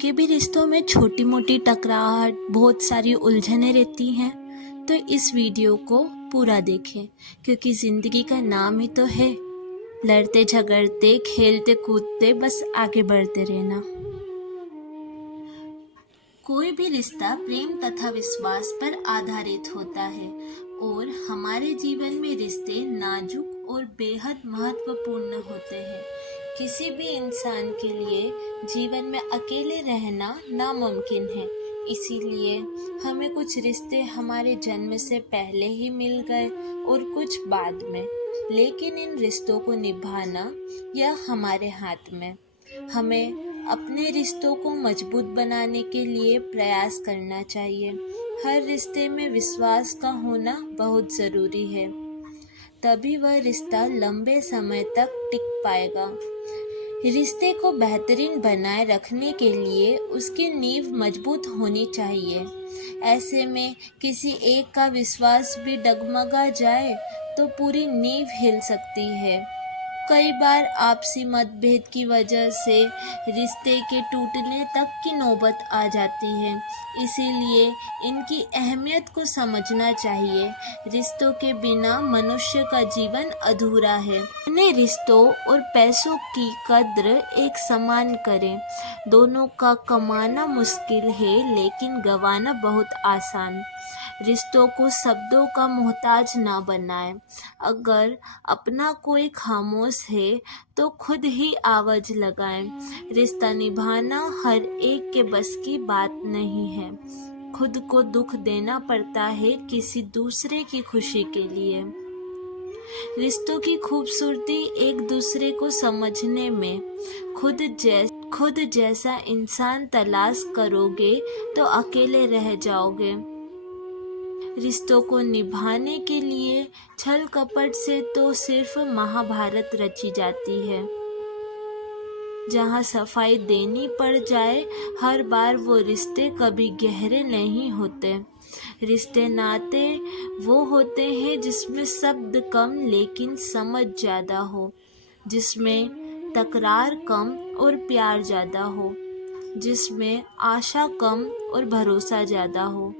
आपके भी रिश्तों में छोटी मोटी टकराहट, बहुत सारी उलझनें रहती हैं, तो इस वीडियो को पूरा देखें क्योंकि ज़िंदगी का नाम ही तो है लड़ते झगड़ते खेलते कूदते बस आगे बढ़ते रहना। कोई भी रिश्ता प्रेम तथा विश्वास पर आधारित होता है और हमारे जीवन में रिश्ते नाजुक और बेहद महत्वपूर्ण होते हैं। किसी भी इंसान के लिए जीवन में अकेले रहना नामुमकिन है, इसीलिए हमें कुछ रिश्ते हमारे जन्म से पहले ही मिल गए और कुछ बाद में, लेकिन इन रिश्तों को निभाना यह हमारे हाथ में। हमें अपने रिश्तों को मजबूत बनाने के लिए प्रयास करना चाहिए। हर रिश्ते में विश्वास का होना बहुत ज़रूरी है, तभी वह रिश्ता लंबे समय तक टिक पाएगा। रिश्ते को बेहतरीन बनाए रखने के लिए उसकी नींव मजबूत होनी चाहिए। ऐसे में किसी एक का विश्वास भी डगमगा जाए तो पूरी नींव हिल सकती है। कई बार आपसी मतभेद की वजह से रिश्ते के टूटने तक की नौबत आ जाती है, इसीलिए इनकी अहमियत को समझना चाहिए। रिश्तों के बिना मनुष्य का जीवन अधूरा है। अपने रिश्तों और पैसों की कद्र एक समान करें। दोनों का कमाना मुश्किल है लेकिन गंवाना बहुत आसान। रिश्तों को शब्दों का मोहताज ना बनाएं। अगर अपना कोई खामोश है तो खुद ही आवाज़ लगाएं। रिश्ता निभाना हर एक के बस की बात नहीं है। खुद को दुख देना पड़ता है किसी दूसरे की खुशी के लिए। रिश्तों की खूबसूरती एक दूसरे को समझने में। खुद जैसा इंसान तलाश करोगे तो अकेले रह जाओगे। रिश्तों को निभाने के लिए छल कपट से तो सिर्फ महाभारत रची जाती है। जहाँ सफाई देनी पड़ जाए हर बार वो रिश्ते कभी गहरे नहीं होते। रिश्ते नाते वो होते हैं जिसमें शब्द कम लेकिन समझ ज़्यादा हो, जिसमें तकरार कम और प्यार ज़्यादा हो, जिसमें आशा कम और भरोसा ज़्यादा हो।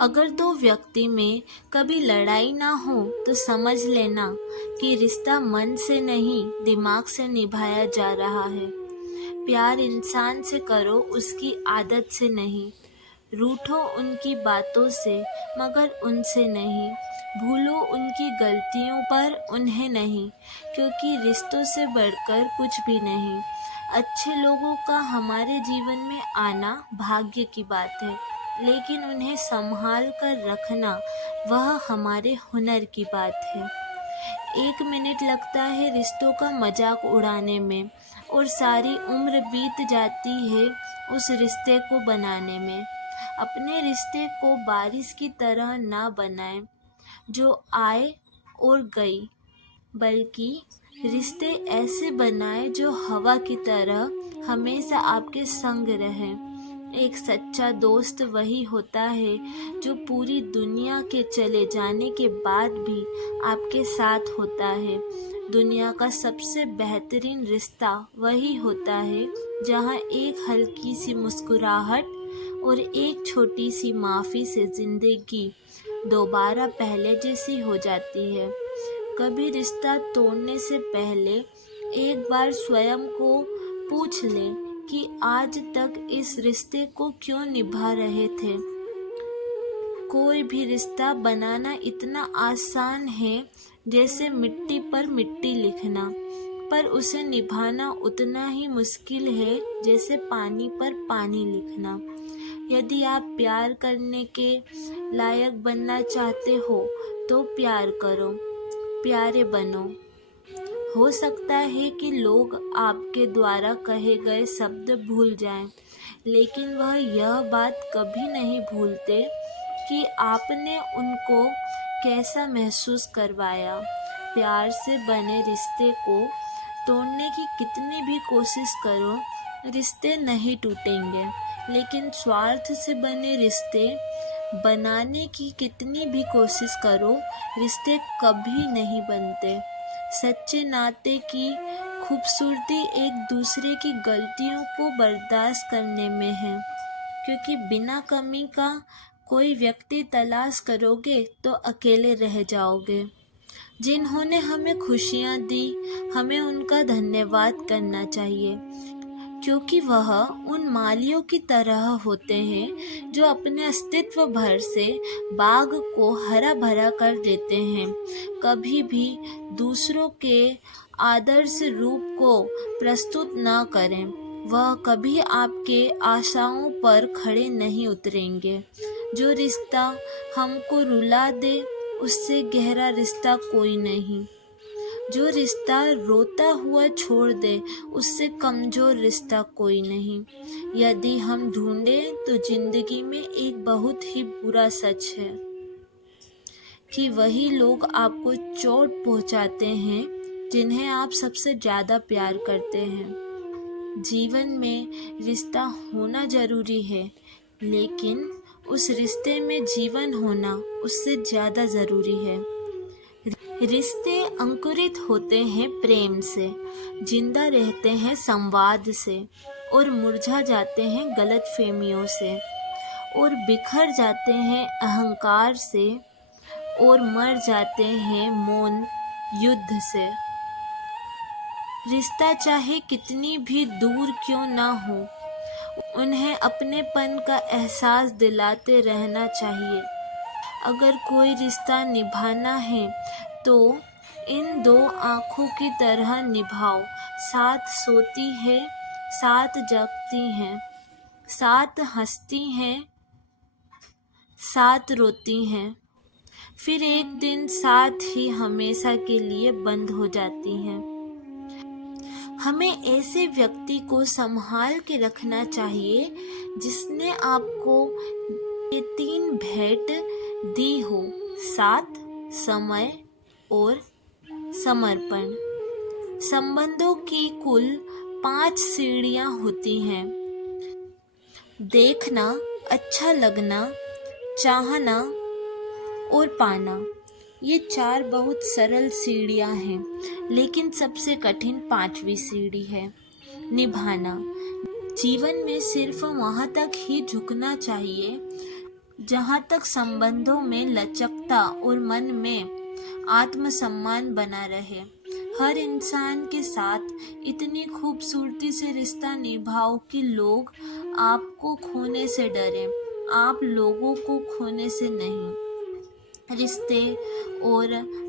अगर दो व्यक्ति में कभी लड़ाई ना हो तो समझ लेना कि रिश्ता मन से नहीं दिमाग से निभाया जा रहा है। प्यार इंसान से करो, उसकी आदत से नहीं। रूठो उनकी बातों से मगर उनसे नहीं। भूलो उनकी गलतियों पर उन्हें नहीं, क्योंकि रिश्तों से बढ़कर कुछ भी नहीं। अच्छे लोगों का हमारे जीवन में आना भाग्य की बात है, लेकिन उन्हें संभाल कर रखना वह हमारे हुनर की बात है। 1 मिनट लगता है रिश्तों का मजाक उड़ाने में और सारी उम्र बीत जाती है उस रिश्ते को बनाने में। अपने रिश्ते को बारिश की तरह ना बनाएं जो आए और गई, बल्कि रिश्ते ऐसे बनाएं जो हवा की तरह हमेशा आपके संग रहें। एक सच्चा दोस्त वही होता है जो पूरी दुनिया के चले जाने के बाद भी आपके साथ होता है। दुनिया का सबसे बेहतरीन रिश्ता वही होता है जहाँ एक हल्की सी मुस्कुराहट और एक छोटी सी माफ़ी से ज़िंदगी दोबारा पहले जैसी हो जाती है। कभी रिश्ता तोड़ने से पहले एक बार स्वयं को पूछ लें कि आज तक इस रिश्ते को क्यों निभा रहे थे। कोई भी रिश्ता बनाना इतना आसान है जैसे मिट्टी पर मिट्टी लिखना, पर उसे निभाना उतना ही मुश्किल है जैसे पानी पर पानी लिखना। यदि आप प्यार करने के लायक बनना चाहते हो तो प्यार करो, प्यारे बनो। हो सकता है कि लोग आपके द्वारा कहे गए शब्द भूल जाएं, लेकिन वह यह बात कभी नहीं भूलते कि आपने उनको कैसा महसूस करवाया। प्यार से बने रिश्ते को तोड़ने की कितनी भी कोशिश करो, रिश्ते नहीं टूटेंगे, लेकिन स्वार्थ से बने रिश्ते बनाने की कितनी भी कोशिश करो, रिश्ते कभी नहीं बनते। सच्चे नाते की खूबसूरती एक दूसरे की गलतियों को बर्दाश्त करने में है, क्योंकि बिना कमी का कोई व्यक्ति तलाश करोगे तो अकेले रह जाओगे। जिन्होंने हमें खुशियाँ दी, हमें उनका धन्यवाद करना चाहिए, क्योंकि वह उन मालियों की तरह होते हैं जो अपने अस्तित्व भर से बाग को हरा भरा कर देते हैं। कभी भी दूसरों के आदर्श रूप को प्रस्तुत न करें, वह कभी आपके आशाओं पर खड़े नहीं उतरेंगे। जो रिश्ता हमको रुला दे, उससे गहरा रिश्ता कोई नहीं। जो रिश्ता रोता हुआ छोड़ दे, उससे कमज़ोर रिश्ता कोई नहीं। यदि हम ढूंढें तो जिंदगी में एक बहुत ही बुरा सच है कि वही लोग आपको चोट पहुंचाते हैं जिन्हें आप सबसे ज़्यादा प्यार करते हैं। जीवन में रिश्ता होना ज़रूरी है, लेकिन उस रिश्ते में जीवन होना उससे ज़्यादा ज़रूरी है। रिश्ते अंकुरित होते हैं प्रेम से, जिंदा रहते हैं संवाद से, और मुरझा जाते हैं गलतफहमियों से, और बिखर जाते हैं अहंकार से, और मर जाते हैं मौन युद्ध से। रिश्ता चाहे कितनी भी दूर क्यों ना हो, उन्हें अपनेपन का एहसास दिलाते रहना चाहिए। अगर कोई रिश्ता निभाना है तो इन दो आँखों की तरह निभाओ। साथ सोती है, साथ जगती हैं, साथ हंसती हैं, साथ रोती हैं, फिर एक दिन साथ ही हमेशा के लिए बंद हो जाती हैं। हमें ऐसे व्यक्ति को संभाल के रखना चाहिए जिसने आपको ये 3 भेंट दी हो: साथ, समय और समर्पण। संबंधों की कुल 5 सीढ़ियाँ होती हैं: देखना, अच्छा लगना, चाहना और पाना। ये 4 बहुत सरल सीढ़ियाँ हैं, लेकिन सबसे कठिन 5वीं सीढ़ी है निभाना। जीवन में सिर्फ वहाँ तक ही झुकना चाहिए जहाँ तक संबंधों में लचकता और मन में आत्मसम्मान बना रहे। हर इंसान के साथ इतनी खूबसूरती से रिश्ता निभाओ कि लोग आपको खोने से डरें, आप लोगों को खोने से नहीं। रिश्ते और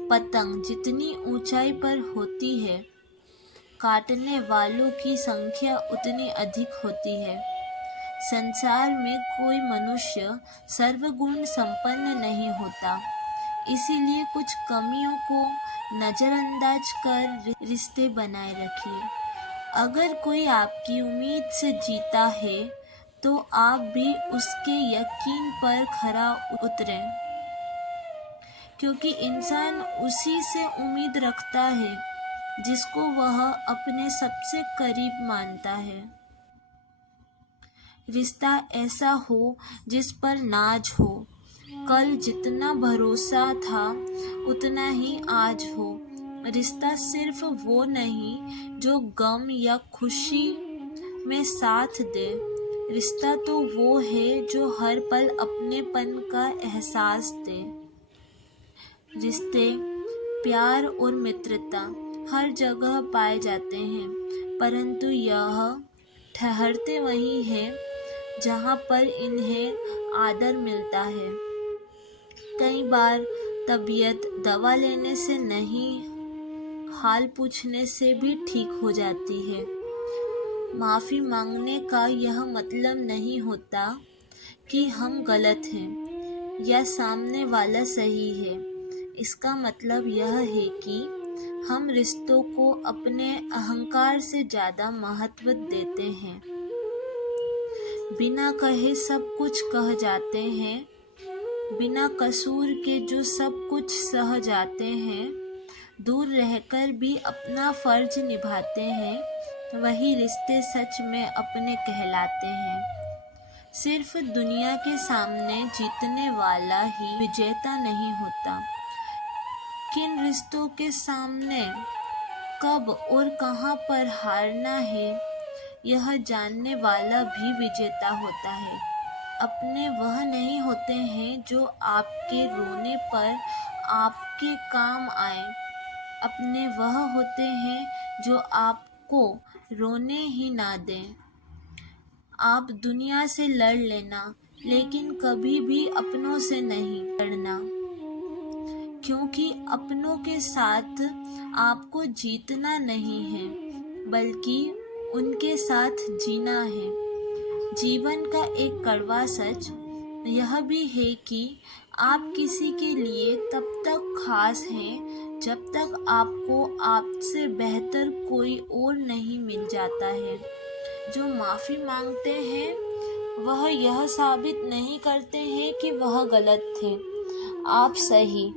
पतंग जितनी ऊंचाई पर होती है, काटने वालों की संख्या उतनी अधिक होती है। संसार में कोई मनुष्य सर्वगुण संपन्न नहीं होता, इसीलिए कुछ कमियों को नज़रअंदाज कर रिश्ते बनाए रखिए। अगर कोई आपकी उम्मीद से जीता है तो आप भी उसके यकीन पर खरा उतरें, क्योंकि इंसान उसी से उम्मीद रखता है जिसको वह अपने सबसे करीब मानता है। रिश्ता ऐसा हो जिस पर नाज हो, कल जितना भरोसा था उतना ही आज हो। रिश्ता सिर्फ वो नहीं जो गम या खुशी में साथ दे, रिश्ता तो वो है जो हर पल अपनेपन का एहसास दे। रिश्ते, प्यार और मित्रता हर जगह पाए जाते हैं, परंतु यह ठहरते वहीं हैं जहाँ पर इन्हें आदर मिलता है। कई बार तबीयत दवा लेने से नहीं, हाल पूछने से भी ठीक हो जाती है। माफ़ी मांगने का यह मतलब नहीं होता कि हम गलत हैं या सामने वाला सही है। इसका मतलब यह है कि हम रिश्तों को अपने अहंकार से ज़्यादा महत्व देते हैं। बिना कहे सब कुछ कह जाते हैं, बिना कसूर के जो सब कुछ सह जाते हैं, दूर रहकर भी अपना फर्ज निभाते हैं, वही रिश्ते सच में अपने कहलाते हैं। सिर्फ दुनिया के सामने जीतने वाला ही विजेता नहीं होता। किन रिश्तों के सामने कब और कहाँ पर हारना है, यह जानने वाला भी विजेता होता है। अपने वह नहीं होते हैं जो आपके रोने पर आपके काम आए, अपने वह होते हैं जो आपको रोने ही ना दें। आप दुनिया से लड़ लेना, लेकिन कभी भी अपनों से नहीं लड़ना, क्योंकि अपनों के साथ आपको जीतना नहीं है, बल्कि उनके साथ जीना है। जीवन का एक कड़वा सच यह भी है कि आप किसी के लिए तब तक खास हैं जब तक आपको आपसे बेहतर कोई और नहीं मिल जाता है। जो माफ़ी मांगते हैं वह यह साबित नहीं करते हैं कि वह गलत थे, आप सही,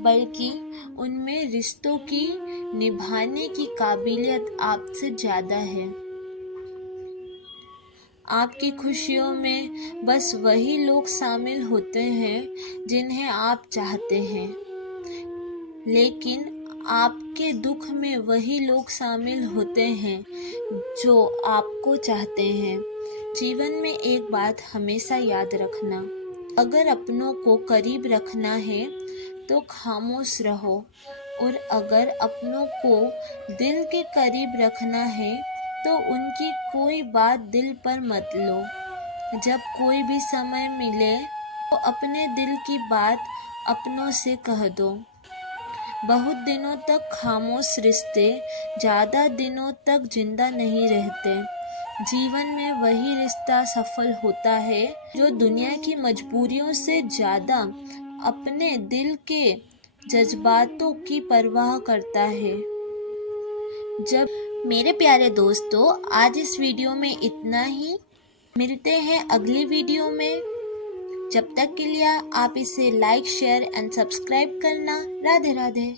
बल्कि उनमें रिश्तों की निभाने की काबिलियत आपसे ज़्यादा है। आपकी खुशियों में बस वही लोग शामिल होते हैं जिन्हें आप चाहते हैं, लेकिन आपके दुख में वही लोग शामिल होते हैं जो आपको चाहते हैं। जीवन में एक बात हमेशा याद रखना, अगर अपनों को करीब रखना है तो खामोश रहो, और अगर अपनों को दिल के करीब रखना है तो उनकी कोई बात दिल पर मत लो। जब कोई भी समय मिले तो अपने दिल की बात अपनों से कह दो। बहुत दिनों तक खामोश रिश्ते ज़्यादा दिनों तक जिंदा नहीं रहते। जीवन में वही रिश्ता सफल होता है जो दुनिया की मजबूरियों से ज़्यादा अपने दिल के जज्बातों की परवाह करता है। जब मेरे प्यारे दोस्तों, आज इस वीडियो में इतना ही। मिलते हैं अगली वीडियो में। जब तक के लिए आप इसे लाइक, शेयर एंड सब्सक्राइब करना। राधे राधे।